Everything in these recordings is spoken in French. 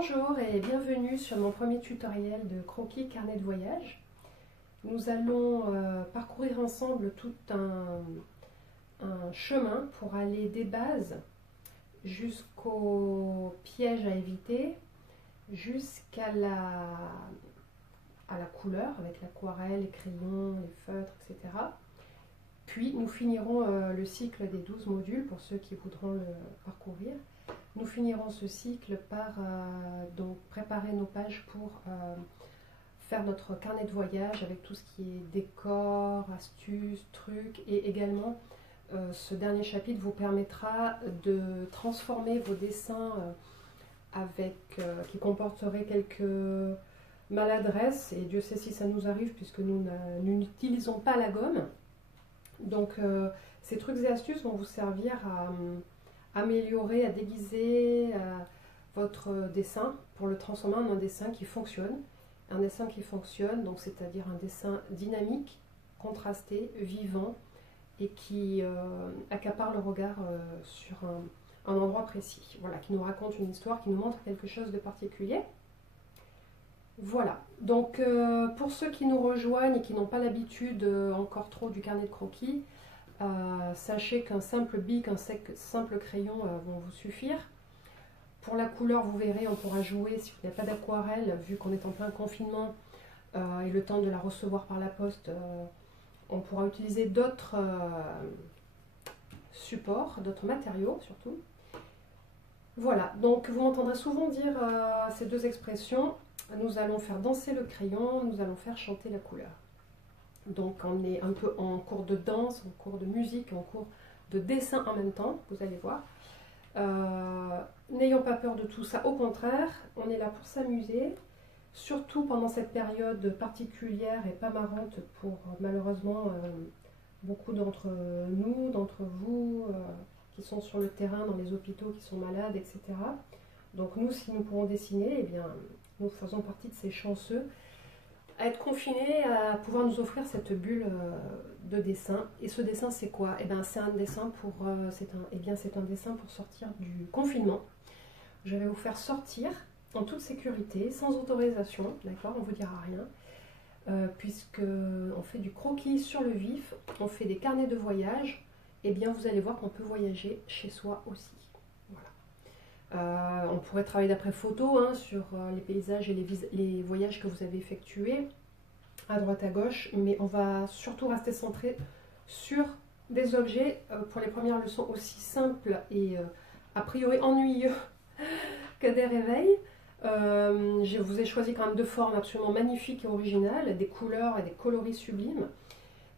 Bonjour et bienvenue sur mon premier tutoriel de croquis carnet de voyage. Nous allons parcourir ensemble tout un chemin pour aller des bases jusqu'au piège à éviter, jusqu'à la couleur avec l'aquarelle, les crayons, les feutres, etc. Puis nous finirons le cycle des 12 modules pour ceux qui voudront le parcourir. Nous finirons ce cycle par donc préparer nos pages pour faire notre carnet de voyage avec tout ce qui est décor, astuces, trucs, et également ce dernier chapitre vous permettra de transformer vos dessins qui comporteraient quelques maladresses, et Dieu sait si ça nous arrive puisque nous n'utilisons pas la gomme. Donc ces trucs et astuces vont vous servir à améliorer, à déguiser votre dessin pour le transformer en un dessin qui fonctionne. Un dessin qui fonctionne, donc c'est-à-dire un dessin dynamique, contrasté, vivant et qui accapare le regard sur un endroit précis. Voilà, qui nous raconte une histoire, qui nous montre quelque chose de particulier. Voilà, donc pour ceux qui nous rejoignent et qui n'ont pas l'habitude encore trop du carnet de croquis, sachez qu'un simple bic, un simple crayon vont vous suffire. Pour la couleur, vous verrez, on pourra jouer, s'il n'y a pas d'aquarelle, vu qu'on est en plein confinement et le temps de la recevoir par la poste, on pourra utiliser d'autres supports, d'autres matériaux surtout. Voilà, donc vous m'entendrez souvent dire ces deux expressions: nous allons faire danser le crayon, nous allons faire chanter la couleur. Donc on est un peu en cours de danse, en cours de musique, en cours de dessin en même temps, vous allez voir. N'ayons pas peur de tout ça, au contraire, on est là pour s'amuser, surtout pendant cette période particulière et pas marrante pour malheureusement beaucoup d'entre nous, d'entre vous qui sont sur le terrain, dans les hôpitaux, qui sont malades, etc. Donc nous, si nous pourrons dessiner, eh bien, nous faisons partie de ces chanceux à être confinés, à pouvoir nous offrir cette bulle de dessin. Et ce dessin, c'est quoi? Eh bien, c'est un dessin pour c'est un dessin pour sortir du confinement. Je vais vous faire sortir en toute sécurité, sans autorisation, d'accord? On ne vous dira rien, puisque on fait du croquis sur le vif, on fait des carnets de voyage. Eh bien, vous allez voir qu'on peut voyager chez soi aussi. Voilà. On pourrait travailler d'après photo sur les paysages et les voyages que vous avez effectués à droite à gauche, mais on va surtout rester centré sur des objets pour les premières leçons aussi simples et a priori ennuyeux que des réveils. Je vous ai choisi quand même deux formes absolument magnifiques et originales, des couleurs et des coloris sublimes,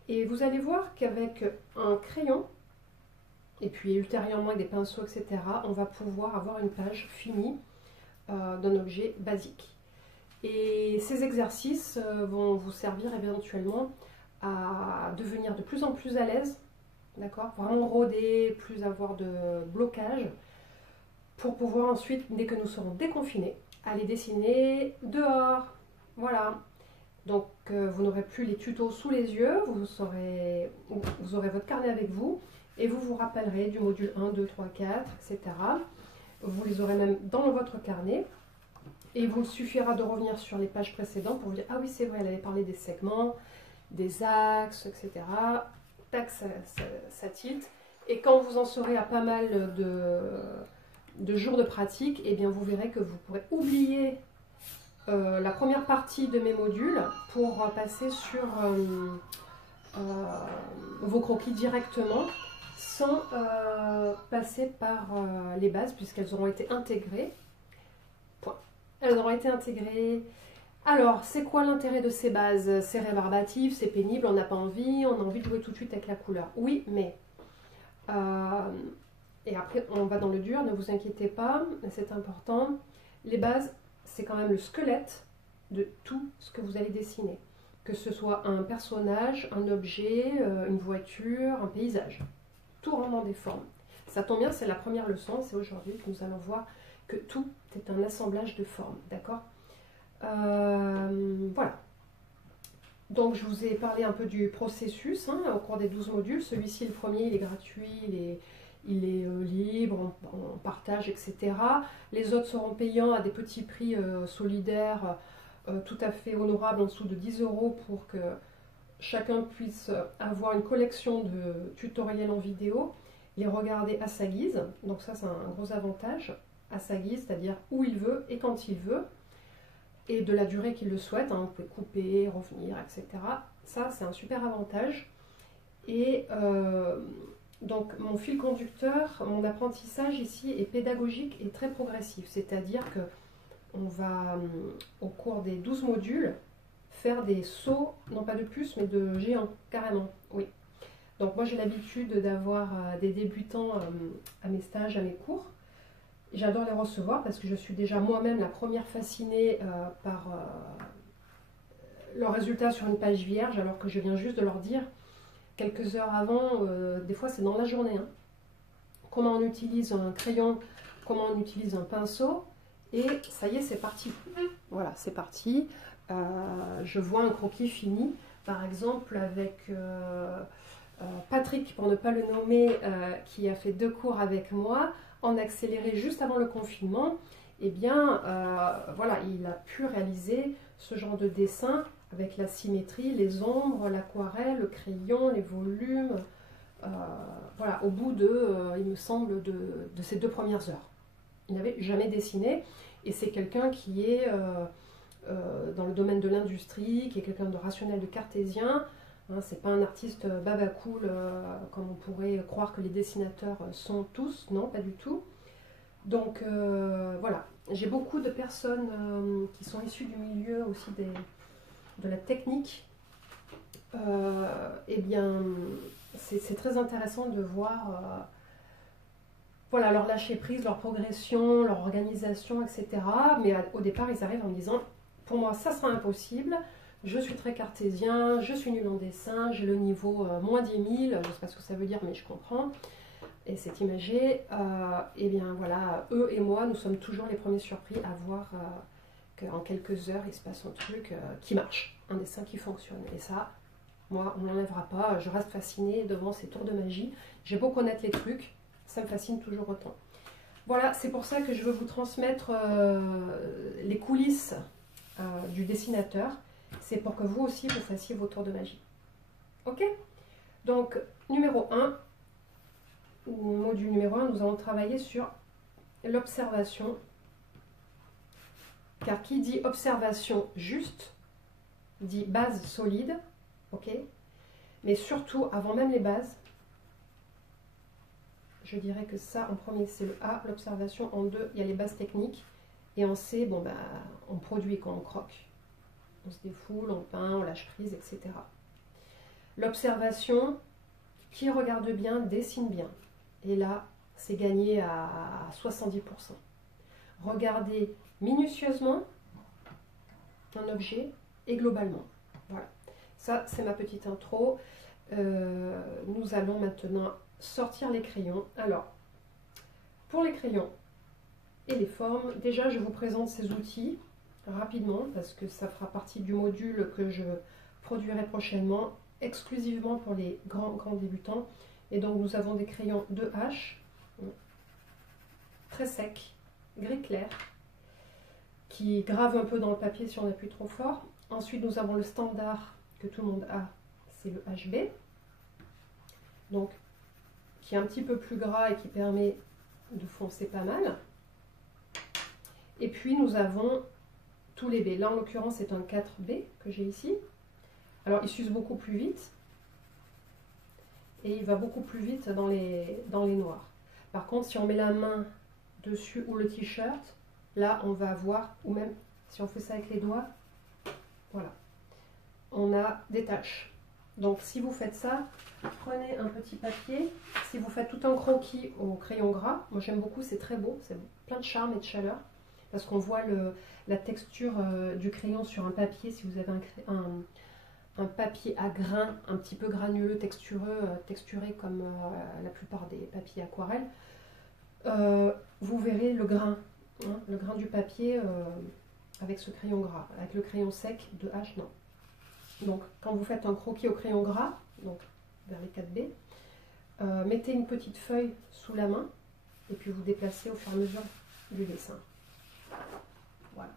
et vous allez voir qu'avec un crayon et puis ultérieurement avec des pinceaux, etc., on va pouvoir avoir une page finie d'un objet basique. Et ces exercices vont vous servir éventuellement à devenir de plus en plus à l'aise, d'accord, vraiment rôder, plus avoir de blocage, pour pouvoir ensuite, dès que nous serons déconfinés, aller dessiner dehors. Voilà. Donc vous n'aurez plus les tutos sous les yeux, vous aurez votre carnet avec vous, et vous vous rappellerez du module 1, 2, 3, 4, etc. Vous les aurez même dans votre carnet. Et il vous suffira de revenir sur les pages précédentes pour vous dire: ah oui, c'est vrai, elle avait parlé des segments, des axes, etc. Tac, ça tilt. Et quand vous en serez à pas mal de jours de pratique, eh bien vous verrez que vous pourrez oublier la première partie de mes modules pour passer sur vos croquis directement, sans passer par les bases, puisqu'elles auront été intégrées. Point. Elles auront été intégrées. Alors, c'est quoi l'intérêt de ces bases? C'est rébarbatif, c'est pénible, on n'a pas envie, on a envie de jouer tout de suite avec la couleur. Oui, mais... et après, on va dans le dur, ne vous inquiétez pas, c'est important. Les bases, c'est quand même le squelette de tout ce que vous allez dessiner. Que ce soit un personnage, un objet, une voiture, un paysage. Tout rentre dans des formes. Ça tombe bien, c'est la première leçon, c'est aujourd'hui que nous allons voir que tout est un assemblage de formes, d'accord? Voilà. Donc je vous ai parlé un peu du processus au cours des 12 modules. Celui-ci, le premier, il est gratuit, il est libre, on partage, etc. Les autres seront payants à des petits prix solidaires, tout à fait honorables, en dessous de 10 € pour que chacun puisse avoir une collection de tutoriels en vidéo, les regarder à sa guise. Donc ça, c'est un gros avantage, à sa guise, c'est-à-dire où il veut et quand il veut, et de la durée qu'il le souhaite. Vous pouvez couper, revenir, etc. Ça, c'est un super avantage. Et donc, mon fil conducteur, mon apprentissage ici est pédagogique et très progressif. C'est-à-dire que on va, au cours des 12 modules, faire des sauts, non pas de puce, mais de géants, carrément, oui. Donc moi j'ai l'habitude d'avoir des débutants à mes stages, à mes cours. J'adore les recevoir parce que je suis déjà moi-même la première fascinée par leurs résultats sur une page vierge, alors que je viens juste de leur dire quelques heures avant, des fois c'est dans la journée, hein, comment on utilise un crayon, comment on utilise un pinceau, et ça y est, c'est parti. Voilà, c'est parti. Je vois un croquis fini, par exemple avec Patrick, pour ne pas le nommer, qui a fait 2 cours avec moi, en accéléré juste avant le confinement. Eh bien, voilà, il a pu réaliser ce genre de dessin avec la symétrie, les ombres, l'aquarelle, le crayon, les volumes. Voilà, au bout de, il me semble, de ces 2 premières heures. Il n'avait jamais dessiné, et c'est quelqu'un qui est dans le domaine de l'industrie, qui est quelqu'un de rationnel, de cartésien. Hein, c'est pas un artiste baba cool comme on pourrait croire que les dessinateurs sont tous, non, pas du tout. Donc voilà, j'ai beaucoup de personnes qui sont issues du milieu aussi de la technique. Eh bien, c'est très intéressant de voir voilà, leur lâcher prise, leur progression, leur organisation, etc. Mais au départ, ils arrivent en me disant, pour moi, ça sera impossible. Je suis très cartésien, je suis nul en dessin, j'ai le niveau moins 10 000, je ne sais pas ce que ça veut dire, mais je comprends. Et c'est imagé. Et bien voilà, eux et moi, nous sommes toujours les premiers surpris à voir qu'en quelques heures, il se passe un truc qui marche, un dessin qui fonctionne. Et ça, moi, on ne m'enlèvera pas, je reste fascinée devant ces tours de magie. J'ai beau connaître les trucs, ça me fascine toujours autant. Voilà, c'est pour ça que je veux vous transmettre les coulisses du dessinateur. C'est pour que vous aussi, vous fassiez vos tours de magie. Ok? Donc, numéro 1, ou module numéro 1, nous allons travailler sur l'observation. Car qui dit observation juste, dit base solide. Ok? Mais surtout, avant même les bases, je dirais que ça, en premier, c'est le A, l'observation. En 2, il y a les bases techniques. Et en C, bon, bah, on produit quand on croque. On se défoule, on peint, on lâche prise, etc. L'observation, qui regarde bien, dessine bien. Et là, c'est gagné à 70%. Regardez minutieusement un objet et globalement. Voilà. Ça, c'est ma petite intro. Nous allons maintenant sortir les crayons. Alors, pour les crayons et les formes, déjà, je vous présente ces outils rapidement parce que ça fera partie du module que je produirai prochainement exclusivement pour les grands débutants. Et donc nous avons des crayons 2H très secs, gris clair, qui gravent un peu dans le papier si on appuie trop fort. Ensuite nous avons le standard que tout le monde a, c'est le HB, donc qui est un petit peu plus gras et qui permet de foncer pas mal. Et puis nous avons tous les B. Là en l'occurrence c'est un 4B que j'ai ici. Alors il s'use beaucoup plus vite et il va beaucoup plus vite dans les noirs. Par contre si on met la main dessus ou le t-shirt, là on va avoir, ou même si on fait ça avec les doigts, voilà, on a des taches. Donc si vous faites ça, prenez un petit papier. Si vous faites tout un croquis au crayon gras, moi j'aime beaucoup, c'est très beau, c'est plein de charme et de chaleur, parce qu'on voit la texture du crayon sur un papier. Si vous avez un papier à grains, un petit peu granuleux, texturé comme la plupart des papiers aquarelles, vous verrez le grain du papier avec ce crayon gras. Avec le crayon sec de H, non. Donc quand vous faites un croquis au crayon gras, donc vers les 4B, mettez une petite feuille sous la main et puis vous déplacez au fur et à mesure du dessin. Voilà.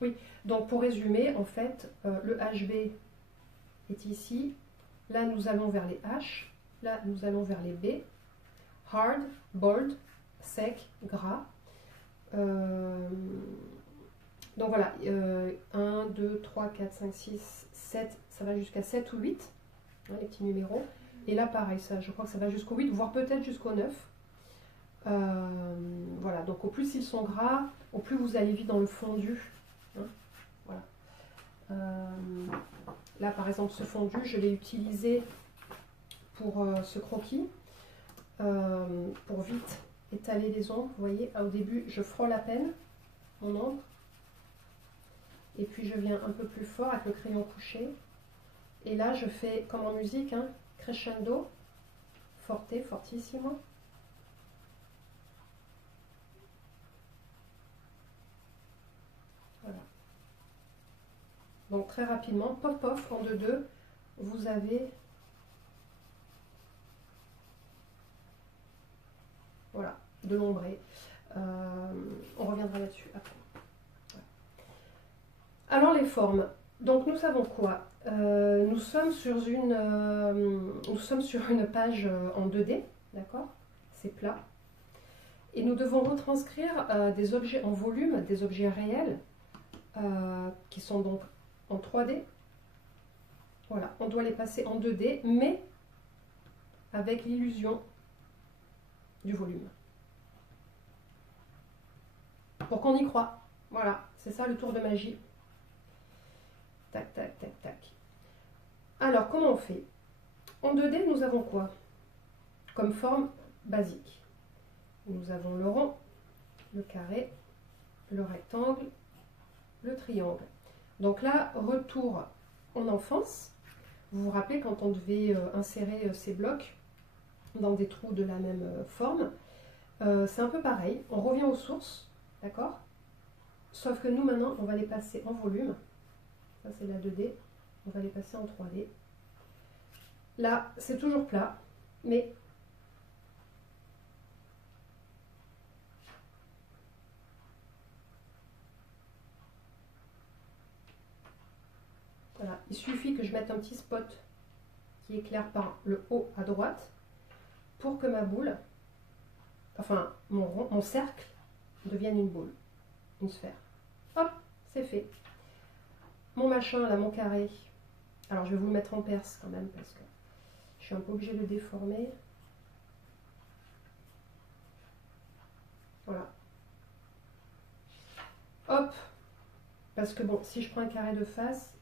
Oui, donc pour résumer, en fait, le HB est ici. Là, nous allons vers les H. Là, nous allons vers les B. Hard, bold, sec, gras. Donc voilà, 1, 2, 3, 4, 5, 6, 7, ça va jusqu'à 7 ou 8, hein, les petits numéros. Et là, pareil, ça, je crois que ça va jusqu'au 8, voire peut-être jusqu'au 9. Voilà, donc au plus ils sont gras, au plus vous allez vite dans le fondu. Hein, voilà. Là, par exemple, ce fondu, je l'ai utilisé pour ce croquis, pour vite étaler les ombres. Vous voyez, au début, je frôle à peine mon ombre. Et puis je viens un peu plus fort avec le crayon couché. Et là, je fais comme en musique, hein, crescendo, forte, fortissimo. Voilà. Donc très rapidement, pof pof, en 2-2, vous avez... Voilà, de l'ombré. On reviendra là-dessus après. Alors les formes. Donc nous savons quoi? Nous sommes sur une page en 2D, d'accord? C'est plat. Et nous devons retranscrire des objets en volume, des objets réels, qui sont donc en 3D. Voilà, on doit les passer en 2D, mais avec l'illusion du volume. Pour qu'on y croit. Voilà, c'est ça le tour de magie. Tac, tac, tac, tac. Alors, comment on fait? En 2D, nous avons quoi comme forme basique? Nous avons le rond, le carré, le rectangle, le triangle. Donc là, retour en enfance. Vous vous rappelez quand on devait insérer ces blocs dans des trous de la même forme. C'est un peu pareil. On revient aux sources, d'accord? Sauf que nous, maintenant, on va les passer en volume. Ça, c'est la 2D. On va les passer en 3D. Là, c'est toujours plat, mais voilà. Il suffit que je mette un petit spot qui éclaire par le haut à droite pour que ma boule, enfin mon cercle, devienne une boule, une sphère. Hop, c'est fait. Mon machin, là, mon carré. Alors, je vais vous le mettre en perse quand même parce que je suis un peu obligée de le déformer. Voilà. Hop. Parce que bon, si je prends un carré de face,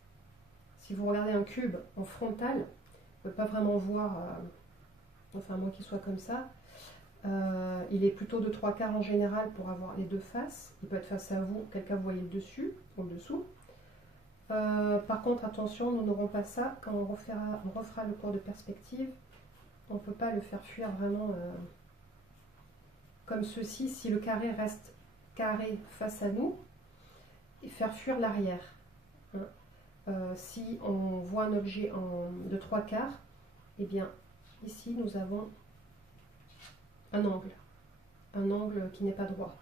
si vous regardez un cube en frontal, vous ne pouvez pas vraiment voir, enfin, à moins qu'il soit comme ça. Il est plutôt de 3/4 en général pour avoir les deux faces. Il peut être face à vous, quelqu'un vous voyez le dessus ou le dessous. Par contre, attention, nous n'aurons pas ça. Quand on refera le cours de perspective, on ne peut pas le faire fuir vraiment comme ceci. Si le carré reste carré face à nous, et faire fuir l'arrière. Hein. Si on voit un objet de 3/4, eh bien, ici, nous avons un angle qui n'est pas droit.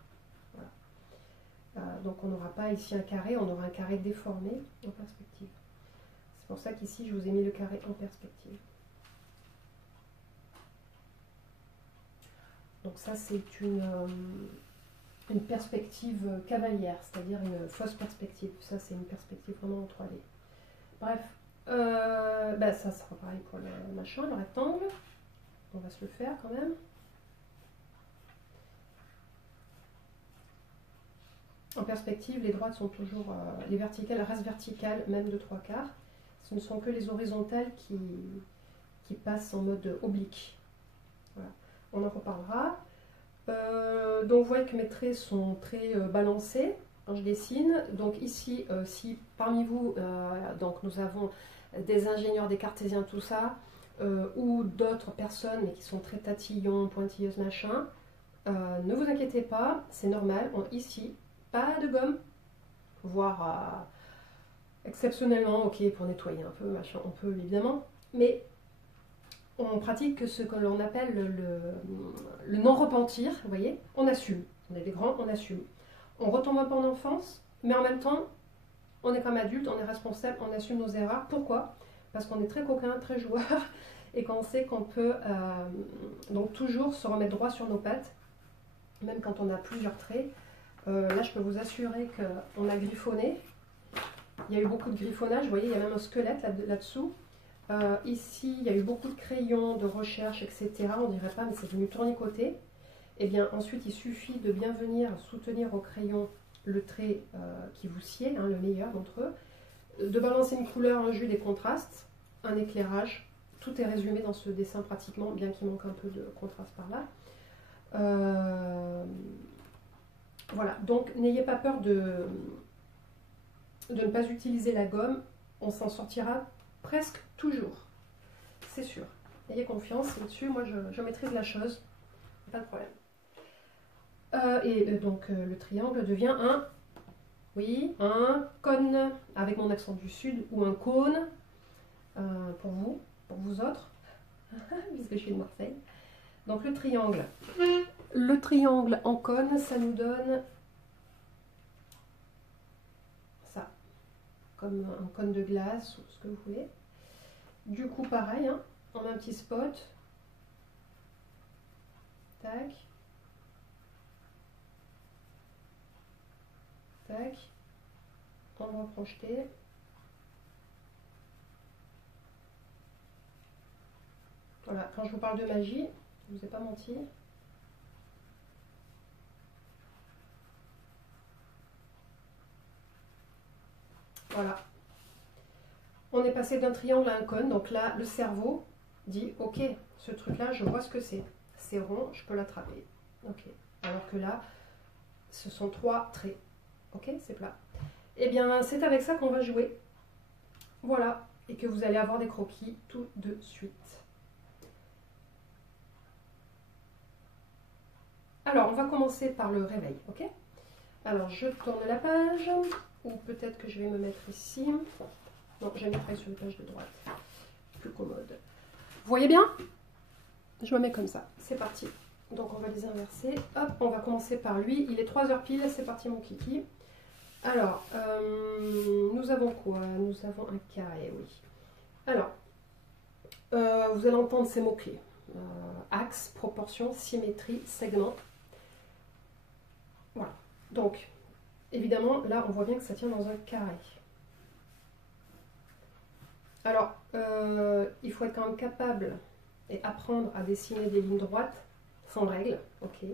Donc on n'aura pas ici un carré, on aura un carré déformé en perspective. C'est pour ça qu'ici je vous ai mis le carré en perspective. Donc ça c'est une perspective cavalière, c'est-à-dire une fausse perspective. Ça c'est une perspective vraiment en 3D. Bref, ça sera pareil pour le machin, le rectangle. On va se le faire quand même. En perspective, les droites sont toujours, les verticales restent verticales, même de 3/4. Ce ne sont que les horizontales qui passent en mode oblique. Voilà. On en reparlera. Donc vous voyez que mes traits sont très balancés quand je dessine. Donc ici, si parmi vous, donc nous avons des ingénieurs, des cartésiens, tout ça, ou d'autres personnes mais qui sont très tatillons, pointilleuses, machin, ne vous inquiétez pas, c'est normal. Ici, pas de gomme, voire Exceptionnellement, ok, pour nettoyer un peu, machin, on peut évidemment, mais on pratique ce que l'on appelle le non-repentir, vous voyez, on assume, on est des grands, on assume. On retombe un peu en enfance, mais en même temps, on est comme adulte, on est responsable, on assume nos erreurs. Pourquoi? Parce qu'on est très coquin, très joueur, et qu'on sait qu'on peut donc toujours se remettre droit sur nos pattes, même quand on a plusieurs traits. Là, je peux vous assurer qu'on a griffonné. Il y a eu beaucoup de griffonnage, vous voyez, il y a même un squelette là-dessous. Ici, il y a eu beaucoup de crayons, de recherche, etc. On dirait pas, mais c'est venu tournicoter. Et bien ensuite, il suffit de bien venir soutenir au crayon le trait qui vous sied, hein, le meilleur d'entre eux, de balancer une couleur, un jus, des contrastes, un éclairage. Tout est résumé dans ce dessin pratiquement, bien qu'il manque un peu de contraste par là. Voilà, donc n'ayez pas peur de ne pas utiliser la gomme, on s'en sortira presque toujours, c'est sûr. Ayez confiance là-dessus, moi je maîtrise la chose, pas de problème. Donc le triangle devient un cône, avec mon accent du sud, ou un cône, pour vous autres, puisque je suis de Marseille. Donc le triangle en cône, ça nous donne ça, comme un cône de glace, ou ce que vous voulez. Du coup pareil, hein, on met un petit spot, tac, tac, on va projeter. Voilà, quand je vous parle de magie, je ne vous ai pas menti. Voilà. On est passé d'un triangle à un cône, donc là, le cerveau dit, ok, ce truc-là, je vois ce que c'est. C'est rond, je peux l'attraper. Ok. Alors que là, ce sont 3 traits. Ok, c'est plat. Eh bien, c'est avec ça qu'on va jouer. Voilà. Et que vous allez avoir des croquis tout de suite. Alors, on va commencer par le réveil, ok? Alors, je tourne la page, ou peut-être que je vais me mettre ici. Non, je vais me mettre sur la page de droite, plus commode. Vous voyez bien? Je me mets comme ça, c'est parti. Donc, on va les inverser. Hop, on va commencer par lui. Il est 3h pile, c'est parti mon kiki. Alors, nous avons quoi? Nous avons un carré, oui. Alors, vous allez entendre ces mots-clés. Axe, proportion, symétrie, segment. Voilà. Donc, évidemment, là, on voit bien que ça tient dans un carré. Alors, il faut être quand même capable et apprendre à dessiner des lignes droites, sans règles, ok.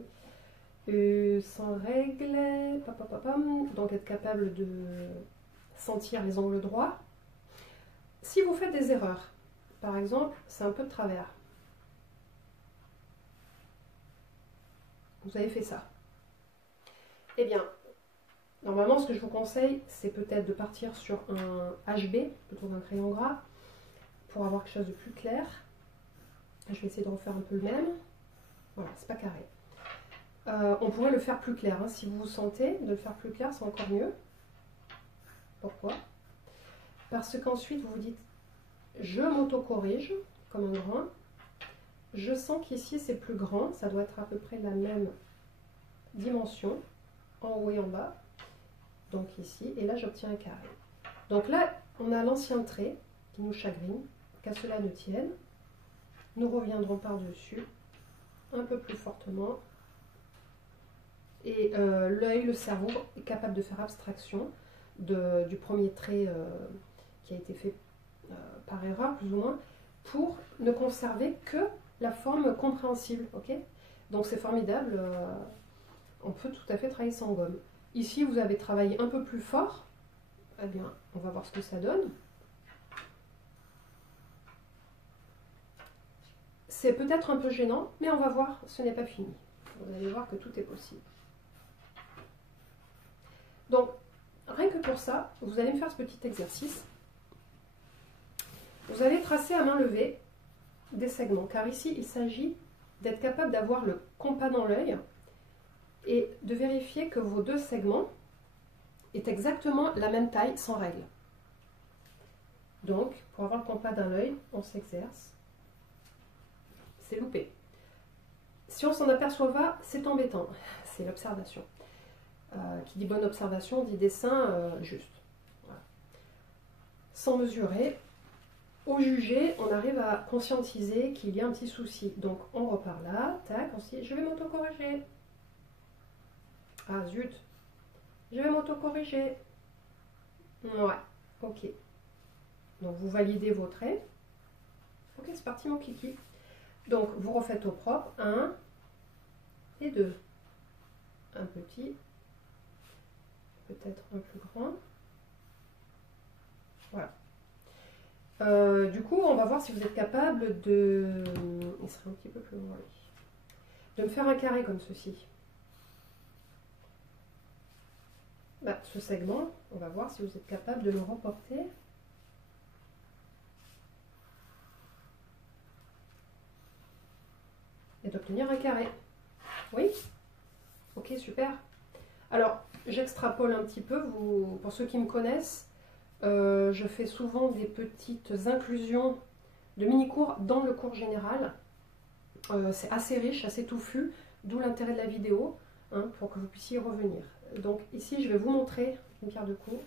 Sans règles, donc être capable de sentir les angles droits. Si vous faites des erreurs, par exemple, c'est un peu de travers. Vous avez fait ça. Eh bien, normalement, ce que je vous conseille, c'est peut-être de partir sur un HB, plutôt qu'un crayon gras, pour avoir quelque chose de plus clair. Je vais essayer de refaire un peu le même. Voilà, c'est pas carré. On pourrait le faire plus clair, hein. Si vous vous sentez de le faire plus clair, c'est encore mieux. Pourquoi? Parce qu'ensuite, vous vous dites, je m'auto-corrige comme un grain. Je sens qu'ici, c'est plus grand. Ça doit être à peu près la même dimension, en haut et en bas. Donc ici, et là, j'obtiens un carré. Donc là, on a l'ancien trait qui nous chagrine. Qu'à cela ne tienne. Nous reviendrons par-dessus, un peu plus fortement. Et l'œil, le cerveau est capable de faire abstraction du premier trait qui a été fait par erreur, plus ou moins, pour ne conserver que la forme compréhensible. Okay, donc c'est formidable, on peut tout à fait travailler sans gomme. Ici, vous avez travaillé un peu plus fort. Eh bien, on va voir ce que ça donne. C'est peut-être un peu gênant, mais on va voir, ce n'est pas fini. Vous allez voir que tout est possible. Donc, rien que pour ça, vous allez me faire ce petit exercice. Vous allez tracer à main levée des segments, car ici, il s'agit d'être capable d'avoir le compas dans l'œil et de vérifier que vos deux segments est exactement la même taille sans règle. Donc, pour avoir le compas d'un œil, on s'exerce. C'est loupé. Si on s'en aperçoit pas, c'est embêtant. C'est l'observation. Qui dit bonne observation, dit dessin juste. Voilà. Sans mesurer, au jugé, on arrive à conscientiser qu'il y a un petit souci. Donc, on repart là, tac, on se dit, je vais m'auto-corriger. Ah zut, je vais m'auto-corriger. Ouais, ok. Donc, vous validez vos traits. Ok, c'est parti mon kiki. Donc, vous refaites au propre. 1 et 2. Un petit, peut-être un plus grand. Voilà. Du coup, on va voir si vous êtes capable de... Il serait un petit peu plus loin. De me faire un carré comme ceci. Bah, ce segment, on va voir si vous êtes capable de le reporter. Et d'obtenir un carré. Oui? Ok, super. Alors, j'extrapole un petit peu. Pour ceux qui me connaissent, je fais souvent des petites inclusions de mini-cours dans le cours général. C'est assez riche, assez touffu, d'où l'intérêt de la vidéo, hein, pour que vous puissiez y revenir. Donc ici, je vais vous montrer une pierre de coups.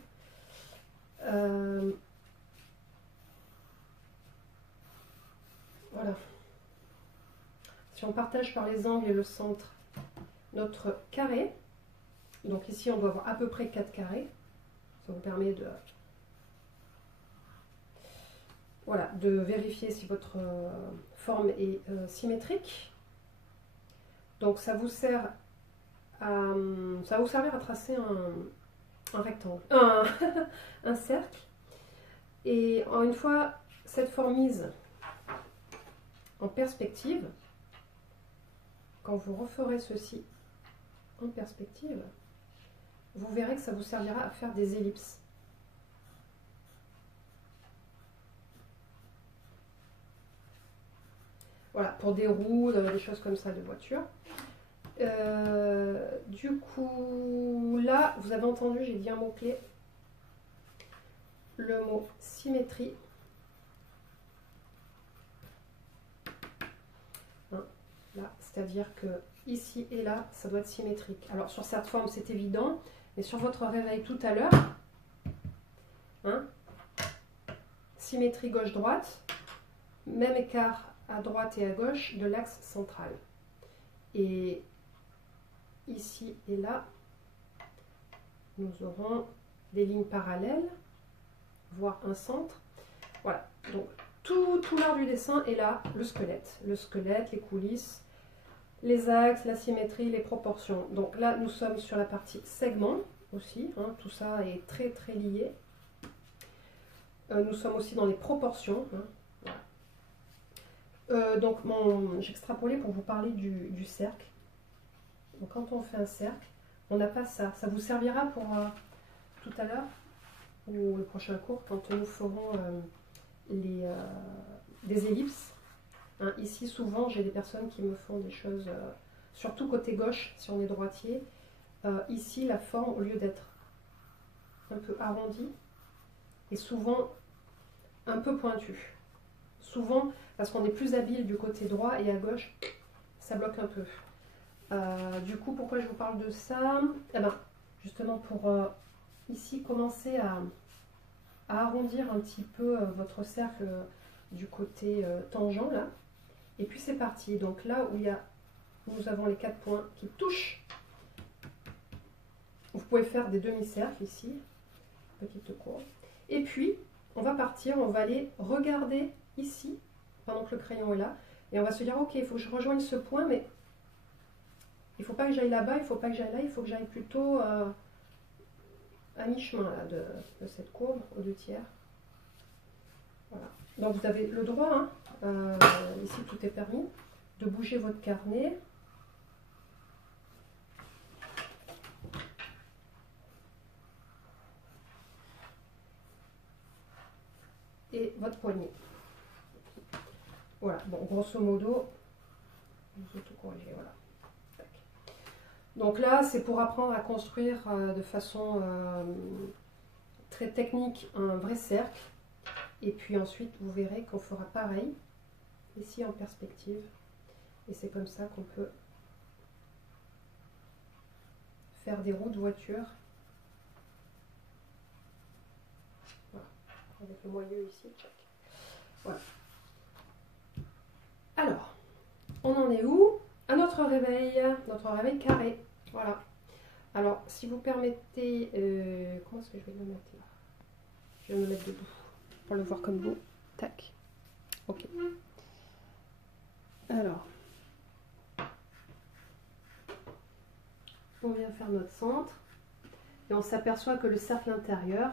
Voilà. Si on partage par les angles et le centre notre carré, donc ici on doit avoir à peu près 4 carrés, ça vous permet de, voilà, de vérifier si votre forme est symétrique. Donc ça vous sert à, ça va vous servir à tracer un rectangle, un cercle. Et une fois cette forme mise en perspective, quand vous referez ceci en perspective, vous verrez que ça vous servira à faire des ellipses. Voilà, pour des roues, des choses comme ça de voiture. Du coup, là, vous avez entendu, j'ai dit un mot-clé. Le mot symétrie. Hein, là, c'est-à-dire que ici et là, ça doit être symétrique. Alors, sur cette forme, c'est évident. Mais sur votre réveil tout à l'heure, hein, symétrie gauche-droite, même écart à droite et à gauche de l'axe central. Et ici et là, nous aurons des lignes parallèles, voire un centre. Voilà, donc tout l'art du dessin est là, le squelette, les coulisses, les axes, la symétrie, les proportions. Donc là, nous sommes sur la partie segment aussi, hein, tout ça est très très lié. Nous sommes aussi dans les proportions. Hein, voilà. Donc j'extrapolais pour vous parler du cercle. Donc quand on fait un cercle, on n'a pas ça. Ça vous servira pour tout à l'heure ou le prochain cours quand nous ferons des ellipses. Hein, ici souvent j'ai des personnes qui me font des choses, surtout côté gauche si on est droitier. Ici la forme, au lieu d'être un peu arrondie, est souvent un peu pointue. Souvent parce qu'on est plus habile du côté droit et à gauche, ça bloque un peu. Du coup, pourquoi je vous parle de ça? Eh ben, justement pour ici commencer à arrondir un petit peu votre cercle du côté tangent là. Et puis c'est parti. Donc là où nous avons les 4 points qui touchent, vous pouvez faire des demi-cercles ici, petite courbe. Et puis on va partir, on va aller regarder ici pendant que le crayon est là. Et on va se dire, ok, il faut que je rejoigne ce point, mais il ne faut pas que j'aille là-bas, il ne faut pas que j'aille là, il faut que j'aille plutôt à mi-chemin de cette courbe, aux 2 tiers. Voilà. Donc vous avez le droit, hein, ici tout est permis, de bouger votre carnet. Et votre poignet. Voilà, bon, grosso modo, vous autocorrigez, voilà. Donc là, c'est pour apprendre à construire de façon très technique un vrai cercle. Et puis ensuite, vous verrez qu'on fera pareil, ici en perspective. Et c'est comme ça qu'on peut faire des roues de voiture. Voilà, avec le moyeu ici. Voilà. Alors, on en est où? À notre réveil carré. Voilà. Alors, si vous permettez, comment est-ce que je vais le mettre là? Je vais me mettre debout pour le voir comme vous. Tac. Ok. Alors, on vient faire notre centre et on s'aperçoit que le cercle intérieur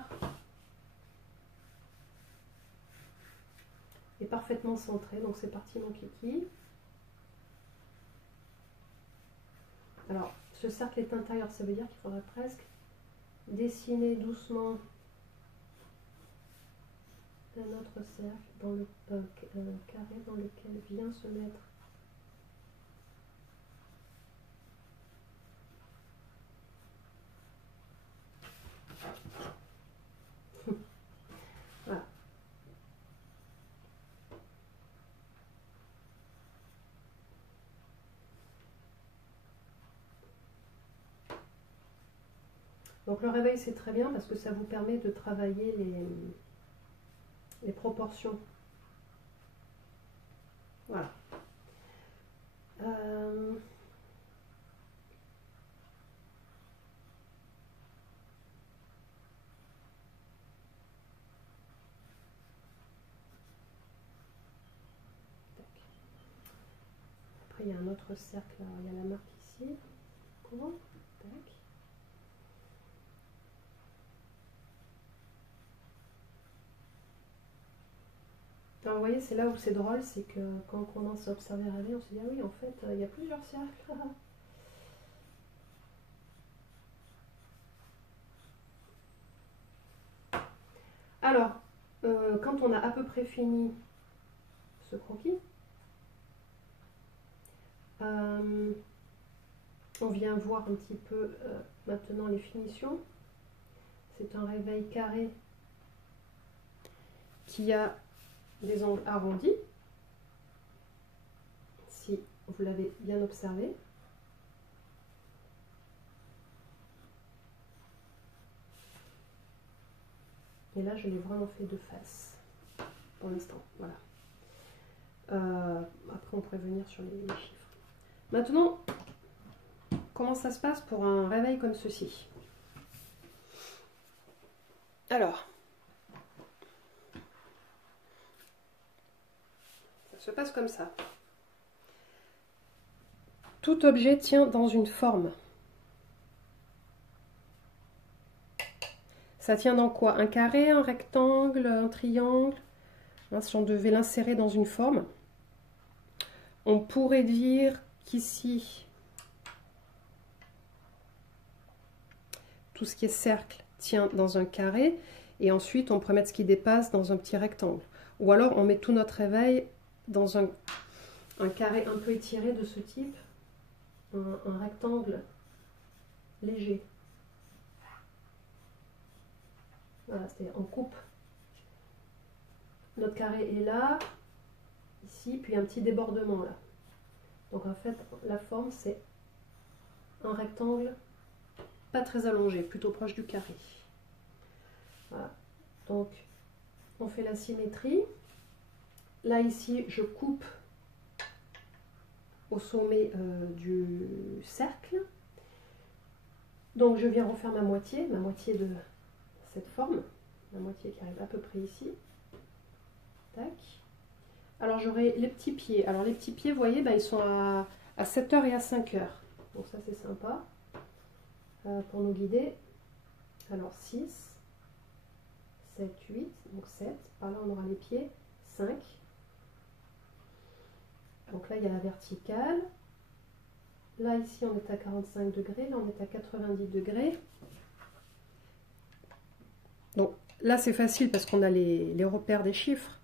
est parfaitement centré. Donc c'est parti mon kiki. Alors, ce cercle est intérieur, ça veut dire qu'il faudrait presque dessiner doucement un autre cercle dans le carré dans lequel vient se mettre voilà. Donc le réveil c'est très bien parce que ça vous permet de travailler les proportions. Voilà. Après il y a un autre cercle, alors, il y a la marque ici. Tac. Alors vous voyez, c'est là où c'est drôle, c'est que quand on commence à observer la vie, on se dit ah oui, en fait, il y a plusieurs cercles. Alors, quand on a à peu près fini ce croquis, on vient voir un petit peu maintenant les finitions. C'est un réveil carré qui a des angles arrondis, si vous l'avez bien observé. Et là, je l'ai vraiment fait de face, pour l'instant. Voilà. Après, on pourrait venir sur les chiffres. Maintenant, comment ça se passe pour un réveil comme ceci? Alors, ça se passe comme ça. Tout objet tient dans une forme. Ça tient dans quoi? Un carré, un rectangle, un triangle? Si on devait l'insérer dans une forme, on pourrait dire qu'ici, tout ce qui est cercle tient dans un carré, et ensuite on pourrait mettre ce qui dépasse dans un petit rectangle. Ou alors on met tout notre réveil dans un carré un peu étiré de ce type, un rectangle léger. Voilà, c'est-à-dire on coupe. Notre carré est là, ici, puis un petit débordement là. Donc en fait, la forme c'est un rectangle pas très allongé, plutôt proche du carré. Voilà. Donc on fait la symétrie. Là ici, je coupe au sommet du cercle. Donc je viens refaire ma moitié de cette forme, la moitié qui arrive à peu près ici. Tac. Alors j'aurai les petits pieds. Alors les petits pieds, vous voyez, ben, ils sont à 7 heures et à 5 heures. Donc ça c'est sympa pour nous guider. Alors 6, 7, 8, donc 7. Par là on aura les pieds. 5. Donc là il y a la verticale. Là ici on est à 45 degrés, là on est à 90 degrés. Donc là c'est facile parce qu'on a les repères des chiffres.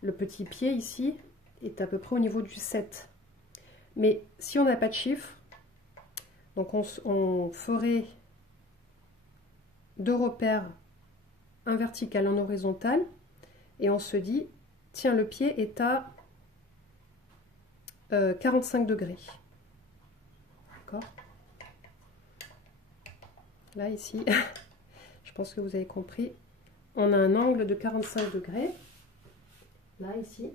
Le petit pied ici est à peu près au niveau du 7. Mais si on n'a pas de chiffre, donc on ferait deux repères, un vertical, un horizontal, et on se dit, tiens, le pied est à 45 degrés. D'accord? Là, ici, je pense que vous avez compris, on a un angle de 45 degrés. Là, ici.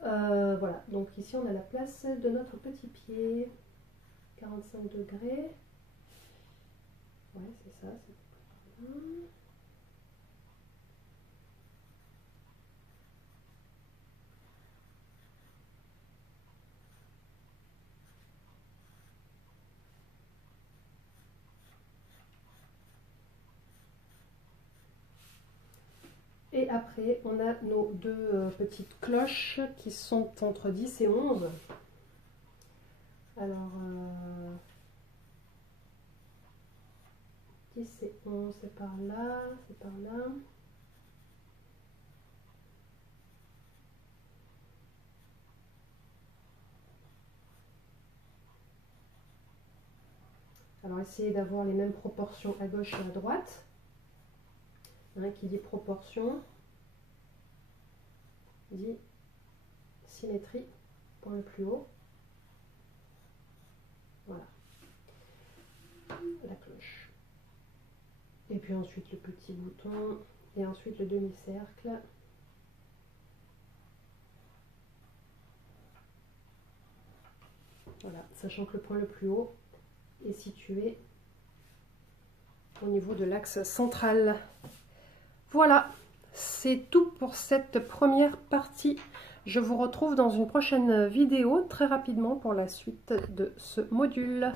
Voilà, donc ici, on a la place de notre petit pied. 45 degrés. Ouais, c'est ça, c'est bien. Et après, on a nos deux petites cloches qui sont entre 10 et 11. Alors, 10 et 11, c'est par là, c'est par là. Alors, essayez d'avoir les mêmes proportions à gauche et à droite. Qui dit proportion, dit symétrie, point le plus haut. Voilà, la cloche. Et puis ensuite le petit bouton, et ensuite le demi-cercle. Voilà, sachant que le point le plus haut est situé au niveau de l'axe central. Voilà, c'est tout pour cette première partie. Je vous retrouve dans une prochaine vidéo très rapidement pour la suite de ce module.